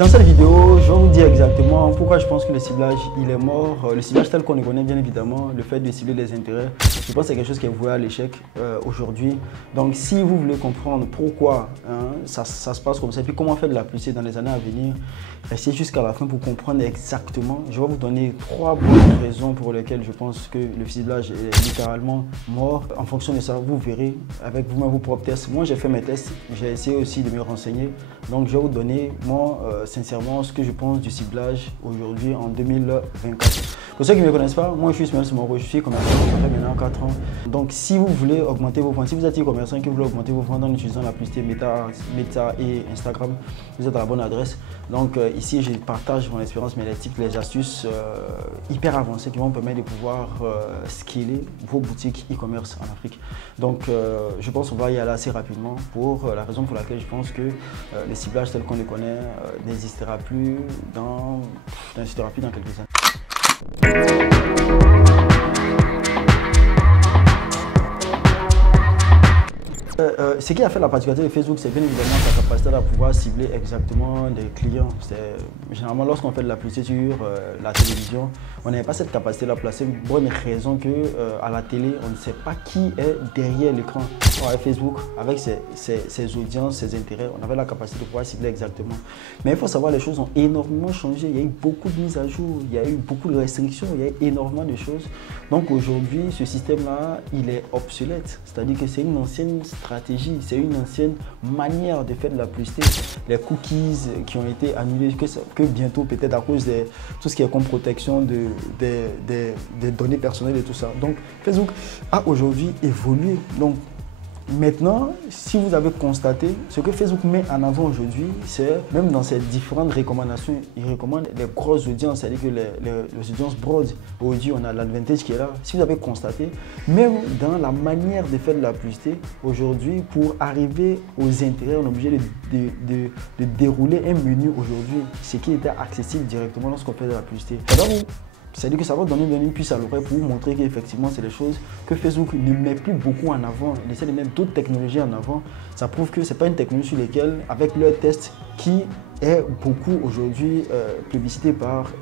Dans cette vidéo, je vais vous dire exactement pourquoi je pense que le ciblage il est mort. Le ciblage tel qu'on le connaît bien évidemment, le fait de cibler les intérêts, je pense que c'est quelque chose qui est voué à l'échec aujourd'hui. Donc si vous voulez comprendre pourquoi ça se passe comme ça et puis comment faire de la publicité dans les années à venir, restez jusqu'à la fin pour comprendre exactement. Je vais vous donner 3 bonnes raisons pour lesquelles je pense que le ciblage est littéralement mort. En fonction de ça, vous verrez avec vous-même vos propres tests. Moi j'ai fait mes tests, j'ai essayé aussi de me renseigner. Donc je vais vous donner sincèrement ce que je pense du ciblage aujourd'hui en 2024. Pour ceux qui ne me connaissent pas, moi je suis Ismaël Soumoro, je suis commerçant, ça fait maintenant 4 ans. Donc si vous voulez augmenter vos ventes, si vous êtes e-commerçant et que vous voulez augmenter vos ventes en utilisant la publicité Meta et Instagram, vous êtes à la bonne adresse. Donc ici je partage mon expérience, mes tips, les astuces hyper avancées qui vont permettre de pouvoir scaler vos boutiques e-commerce en Afrique. Donc je pense qu'on va y aller assez rapidement pour la raison pour laquelle je pense que le ciblage tel qu'on le connaît n'existera plus dans quelques années. Ce qui a fait la particularité de Facebook, c'est bien évidemment sa capacité à pouvoir cibler exactement des clients. Généralement, lorsqu'on fait de la publicité sur la télévision, on n'avait pas cette capacité-là pour la simple bonne raison qu'à la télé, on ne sait pas qui est derrière l'écran. Avec Facebook, avec ses audiences, ses intérêts, on avait la capacité de pouvoir cibler exactement. Mais il faut savoir, les choses ont énormément changé. Il y a eu beaucoup de mises à jour, il y a eu beaucoup de restrictions, il y a eu énormément de choses. Donc aujourd'hui, ce système-là, il est obsolète. C'est-à-dire que c'est une ancienne stratégie, c'est une ancienne manière de faire de la publicité. Les cookies qui ont été annulés, que bientôt peut-être à cause de tout ce qui est comme protection des données personnelles et tout ça. Donc Facebook a aujourd'hui évolué. Donc maintenant, si vous avez constaté, ce que Facebook met en avant aujourd'hui, c'est même dans ses différentes recommandations, il recommande les grosses audiences, c'est-à-dire que les audiences broad. Aujourd'hui, on a l'advantage qui est là. Si vous avez constaté, même dans la manière de faire de la publicité, aujourd'hui, pour arriver aux intérêts, on est obligé de dérouler un menu aujourd'hui, ce qui était accessible directement lorsqu'on fait de la publicité. C'est-à-dire que ça va donner une puce à l'oreille pour vous montrer qu'effectivement, c'est des choses que Facebook ne met plus beaucoup en avant. Il essaie de mettre d'autres technologies en avant. Ça prouve que ce n'est pas une technologie sur laquelle, avec leur test, qui est beaucoup aujourd'hui publicité par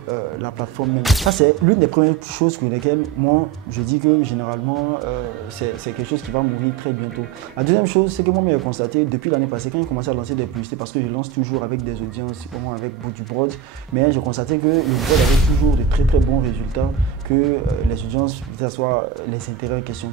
la plateforme même. Ça, c'est l'une des premières choses pour lesquelles moi, je dis que généralement, c'est quelque chose qui va mourir très bientôt. La deuxième chose, c'est que moi, j'ai constaté depuis l'année passée, quand j'ai commencé à lancer des publicités, parce que je lance toujours avec des audiences, avec du broad, mais j'ai constaté que le broad avait toujours de très très bons résultats que les audiences, que ce soit les intérêts en question.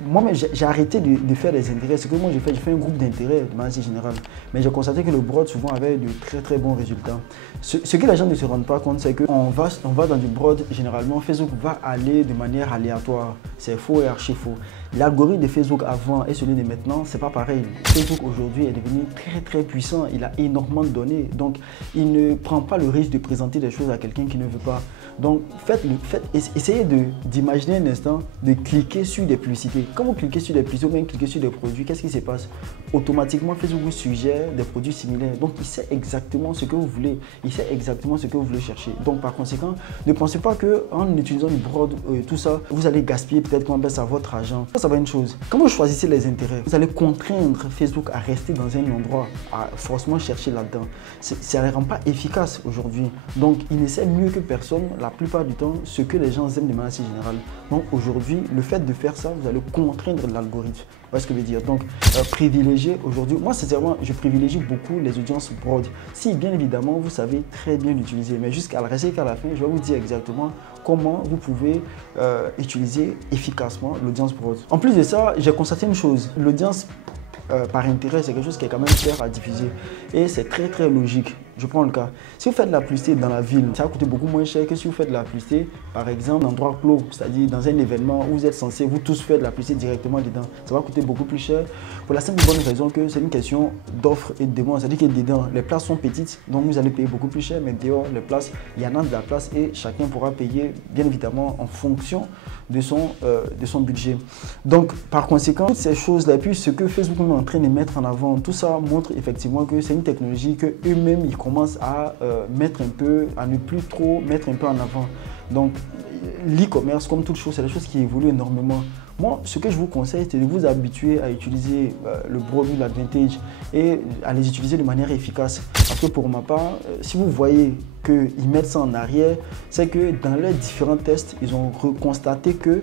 Moi, j'ai arrêté de faire des intérêts. Ce que moi, j'ai fait un groupe d'intérêts de manière générale, mais j'ai constaté que le broad souvent avait de très très bons résultats. Ce que les gens ne se rendent pas compte, c'est qu'on va dans du broad, généralement Facebook va aller de manière aléatoire. C'est faux et archi faux. L'algorithme de Facebook avant et celui de maintenant, c'est pas pareil. Facebook aujourd'hui est devenu très très puissant, il a énormément de données, donc il ne prend pas le risque de présenter des choses à quelqu'un qui ne veut pas. Donc essayez d'imaginer un instant de cliquer sur des publicités. Quand vous cliquez sur des publicités ou même cliquez sur des produits, qu'est-ce qui se passe? Automatiquement, Facebook vous suggère des produits similaires. Donc il sait exactement ce que vous voulez, il sait exactement ce que vous voulez chercher. Donc par conséquent, ne pensez pas qu'en utilisant du broad, tout ça, vous allez gaspiller peut-être qu'on appelle ça votre argent. Ça va une chose. Quand vous choisissez les intérêts, vous allez contraindre Facebook à rester dans un endroit, à forcément chercher là-dedans. Ça ne les rend pas efficaces aujourd'hui. Donc il essaie mieux que personne, la plupart du temps, ce que les gens aiment de manière assez générale. Donc aujourd'hui, le fait de faire ça, vous allez contraindre l'algorithme. Vous voyez ce que je veux dire? Donc privilégier aujourd'hui, moi sincèrement, je privilégie beaucoup les audiences broad. Si bien évidemment, vous savez très bien l'utiliser, mais jusqu'à la fin, je vais vous dire exactement comment vous pouvez utiliser efficacement l'audience broad. En plus de ça, j'ai constaté une chose, l'audience par intérêt, c'est quelque chose qui est quand même cher à diffuser et c'est très très logique. Je prends le cas. Si vous faites de la publicité dans la ville, ça va coûter beaucoup moins cher que si vous faites de la publicité, par exemple, dans un endroit clos, c'est-à-dire dans un événement où vous êtes censé vous tous faire de la publicité directement dedans. Ça va coûter beaucoup plus cher pour la simple bonne raison que c'est une question d'offre et de demande. C'est-à-dire que dedans, les places sont petites, donc vous allez payer beaucoup plus cher, mais dehors, les places, il y en a de la place et chacun pourra payer, bien évidemment, en fonction de son budget. Donc, par conséquent, toutes ces choses-là, puis ce que Facebook est en train de mettre en avant, tout ça montre effectivement que c'est une technologie que eux-mêmes, ils commencent à mettre un peu, à ne plus trop mettre un peu en avant. Donc, l'e-commerce, comme toute chose, c'est des choses qui évoluent énormément. Moi, ce que je vous conseille, c'est de vous habituer à utiliser le Broadview Advantage et à les utiliser de manière efficace. Parce que pour ma part, si vous voyez qu'ils mettent ça en arrière, c'est que dans leurs différents tests, ils ont constaté que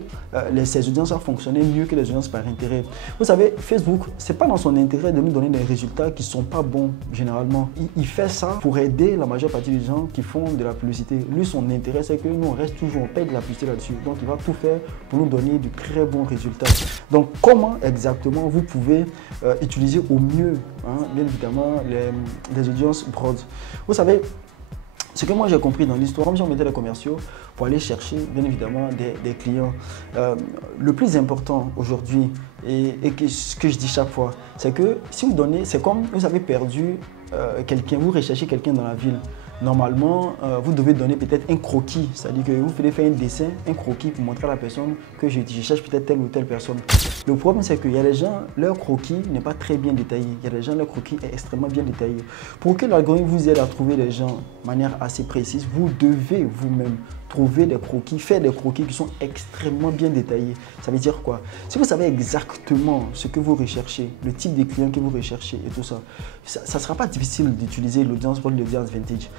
ces audiences ont fonctionné mieux que les audiences par intérêt. Vous savez, Facebook, ce n'est pas dans son intérêt de nous donner des résultats qui ne sont pas bons généralement. Il fait ça pour aider la majeure partie des gens qui font de la publicité. Lui, son intérêt, c'est que nous, on reste toujours, on paye de la publicité là-dessus. Donc, il va tout faire pour nous donner de très bons résultats. Donc, comment exactement vous pouvez utiliser au mieux, hein, bien évidemment, les audiences broad. Vous savez, ce que moi j'ai compris dans l'histoire, comme si on mettait les commerciaux pour aller chercher bien évidemment des clients. Le plus important aujourd'hui, et ce que je dis chaque fois, c'est que si vous donnez, c'est comme vous avez perdu quelqu'un, vous recherchez quelqu'un dans la ville. Normalement, vous devez donner peut-être un croquis, c'est-à-dire que vous faites faire un dessin, un croquis pour montrer à la personne que je cherche peut-être telle ou telle personne. Le problème, c'est qu'il y a des gens, leur croquis n'est pas très bien détaillé. Il y a des gens, leur croquis est extrêmement bien détaillé. Pour que l'algorithme vous aide à trouver les gens de manière assez précise, vous devez vous-même trouver des croquis, faire des croquis qui sont extrêmement bien détaillés. Ça veut dire quoi? Si vous savez exactement ce que vous recherchez, le type de clients que vous recherchez et tout ça, ça ne sera pas difficile d'utiliser l'audience broad et l'audience vintage.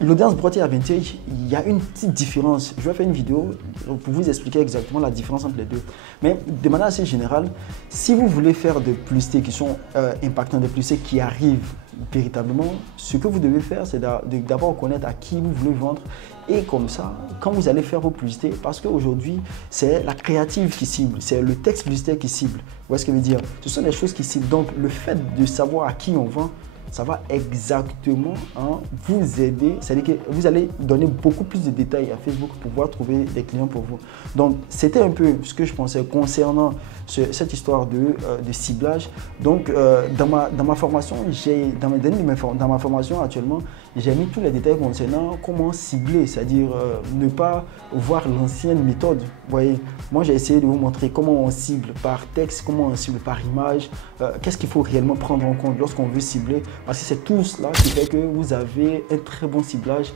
L'audience broad et la vintage, il y a une petite différence. Je vais faire une vidéo pour vous expliquer exactement la différence entre les deux. Mais de manière assez générale, si vous voulez faire des publicités qui sont impactantes, des publicités qui arrivent véritablement, ce que vous devez faire, c'est d'abord connaître à qui vous voulez vendre. Et comme ça, quand vous allez faire vos publicités, parce qu'aujourd'hui, c'est la créative qui cible, c'est le texte publicitaire qui cible. Vous voyez ce que je veux dire? Ce sont des choses qui ciblent. Donc, le fait de savoir à qui on vend, ça va exactement vous aider. C'est-à-dire que vous allez donner beaucoup plus de détails à Facebook pour pouvoir trouver des clients pour vous. Donc, c'était un peu ce que je pensais concernant cette histoire de ciblage. Donc, dans ma formation, dans ma formation actuellement, j'ai mis tous les détails concernant comment cibler, c'est-à-dire ne pas voir l'ancienne méthode. Vous voyez, moi, j'ai essayé de vous montrer comment on cible par texte, comment on cible par image, qu'est-ce qu'il faut réellement prendre en compte lorsqu'on veut cibler. Parce que c'est tout cela qui fait que vous avez un très bon ciblage.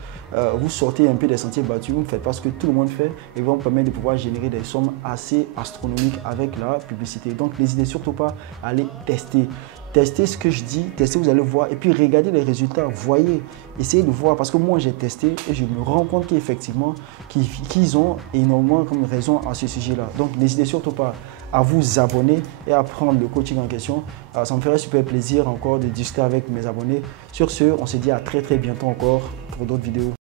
Vous sortez un peu des sentiers battus, vous ne faites pas ce que tout le monde fait et vous permet de pouvoir générer des sommes assez astronomiques avec la publicité. Donc, n'hésitez surtout pas à aller tester. Testez ce que je dis, testez, vous allez voir et puis regardez les résultats, voyez, essayez de voir parce que moi j'ai testé et je me rends compte qu'effectivement qu'ils ont énormément comme raison à ce sujet-là. Donc n'hésitez surtout pas à vous abonner et à prendre le coaching en question. Ça me ferait super plaisir encore de discuter avec mes abonnés. Sur ce, on se dit à très bientôt encore pour d'autres vidéos.